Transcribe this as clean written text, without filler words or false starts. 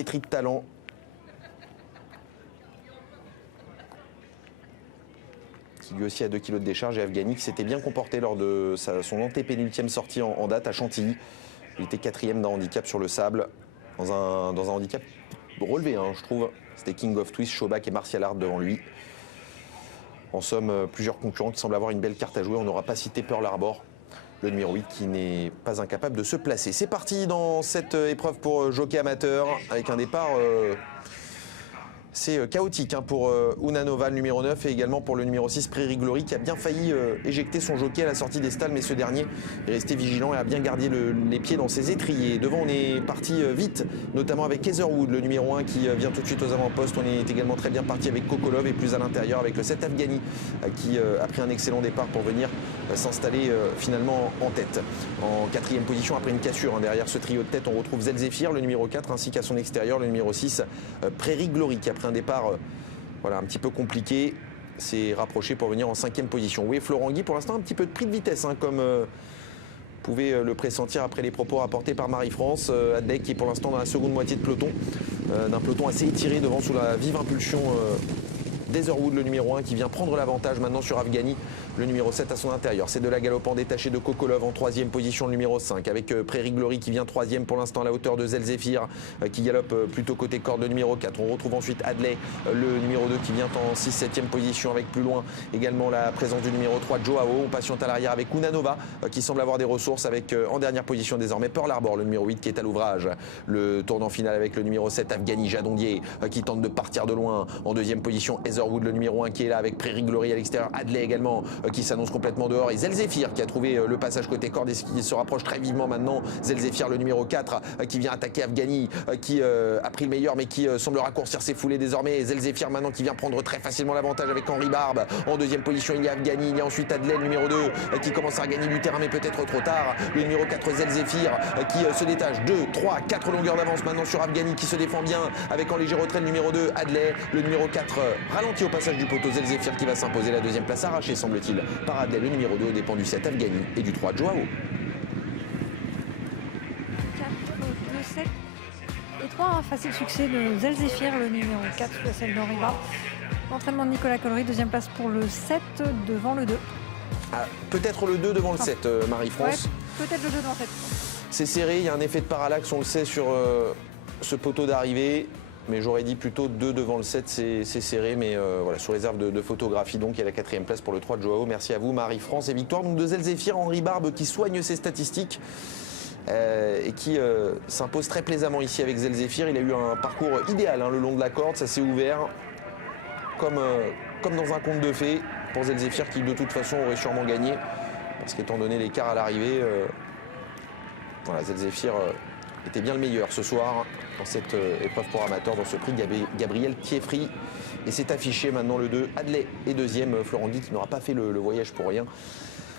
pétri de talent. Qui lui aussi a 2 kg de décharge, et Afghani qui s'était bien comporté lors de son antépénultième sortie en date à Chantilly. Il était 4e d'un handicap sur le sable, dans un handicap relevé, hein, je trouve. C'était King of Twist, Schobach et Martial Art devant lui. En somme, plusieurs concurrents qui semblent avoir une belle carte à jouer. On n'aura pas cité Pearl Harbor, le numéro 8, qui n'est pas incapable de se placer. C'est parti dans cette épreuve pour jockey amateur, avec un départ c'est chaotique hein, pour Unanova, le numéro 9, et également pour le numéro 6, Prairie Glory, qui a bien failli éjecter son jockey à la sortie des stalles, mais ce dernier est resté vigilant et a bien gardé les pieds dans ses étriers. Devant, on est parti vite, notamment avec Heatherwood, le numéro 1, qui vient tout de suite aux avant-postes. On est également très bien parti avec Kokolov, et plus à l'intérieur avec le 7 Afghani, qui a pris un excellent départ pour venir s'installer finalement en tête. En 4e position, après une cassure, hein, derrière ce trio de tête, on retrouve Zelzefir, le numéro 4, ainsi qu'à son extérieur, le numéro 6, Prairie Glory, qui a pris un départ voilà, un petit peu compliqué, s'est rapproché pour venir en 5e position. Oui, Florent Guy, pour l'instant, un petit peu de prix de vitesse, hein, comme pouvait le pressentir après les propos rapportés par Marie-France. Adec qui est pour l'instant dans la seconde moitié de peloton, d'un peloton assez étiré devant sous la vive impulsion d'Heatherwood, le numéro 1, qui vient prendre l'avantage maintenant sur Afghani, le numéro 7 à son intérieur. C'est de la galopant détaché de Kokolov en 3e position, le numéro 5, avec Prairie Glory qui vient 3e pour l'instant à la hauteur de Zelzefir, qui galope plutôt côté corde, le numéro 4. On retrouve ensuite Adley, le numéro 2, qui vient en 6-7e position, avec plus loin également la présence du numéro 3, Joao. On patiente à l'arrière avec Unanova, qui semble avoir des ressources, avec en dernière position désormais Pearl Harbor, le numéro 8, qui est à l'ouvrage. Le tournant final avec le numéro 7, Afghani Jadondier, qui tente de partir de loin. En 2e position, Heatherwood, le numéro 1, qui est là avec Prairie Glory à l'extérieur. Adley également, qui s'annonce complètement dehors, et Zelzefir qui a trouvé le passage côté corde et qui se rapproche très vivement maintenant. Zelzefir, le numéro 4, qui vient attaquer Afghani, qui a pris le meilleur mais qui semble raccourcir ses foulées désormais. Et Zelzefir maintenant qui vient prendre très facilement l'avantage avec Henri Barbe. En 2e position, il y a Afghani, il y a ensuite Adley, le numéro 2, qui commence à gagner du terrain mais peut-être trop tard. Le numéro 4, Zelzefir, qui se détache 2, 3, 4 longueurs d'avance maintenant sur Afghani, qui se défend bien avec en léger retrait le numéro 2, Adley. Le numéro 4 ralentit au passage du poteau. Zelzefir qui va s'imposer, la 2e place arrachée semble-t-il par Adley, le numéro 2, dépend du 7 Afghani et du 3 Joao. 4, 2, 7 et 3, facile succès de Zelzefir, le numéro 4, celle d'Henri Barbe. Entraînement de Nicolas Collery, 2e place pour le 7 devant le 2. Ah, peut-être le 2 devant le 7, Marie-France. Ouais, peut-être le 2 devant le 7. C'est serré, il y a un effet de parallaxe, on le sait, sur ce poteau d'arrivée. Mais j'aurais dit plutôt 2 devant le 7, c'est serré, mais voilà, sous réserve de photographie. Donc, il y a la 4e place pour le 3 de Joao. Merci à vous, Marie-France. Et victoire donc de Zelzefir, Henri Barbe, qui soigne ses statistiques et qui s'impose très plaisamment ici avec Zelzefir. Il a eu un parcours idéal hein, le long de la corde, ça s'est ouvert comme dans un conte de fées pour Zelzefir, qui de toute façon aurait sûrement gagné. Parce qu'étant donné l'écart à l'arrivée, voilà, Zelzefir était bien le meilleur ce soir dans cette épreuve pour amateurs, dans ce prix Gabriel Thieffry. Et c'est affiché maintenant le 2, Adley est 2e, Florent Guy, qui n'aura pas fait le voyage pour rien.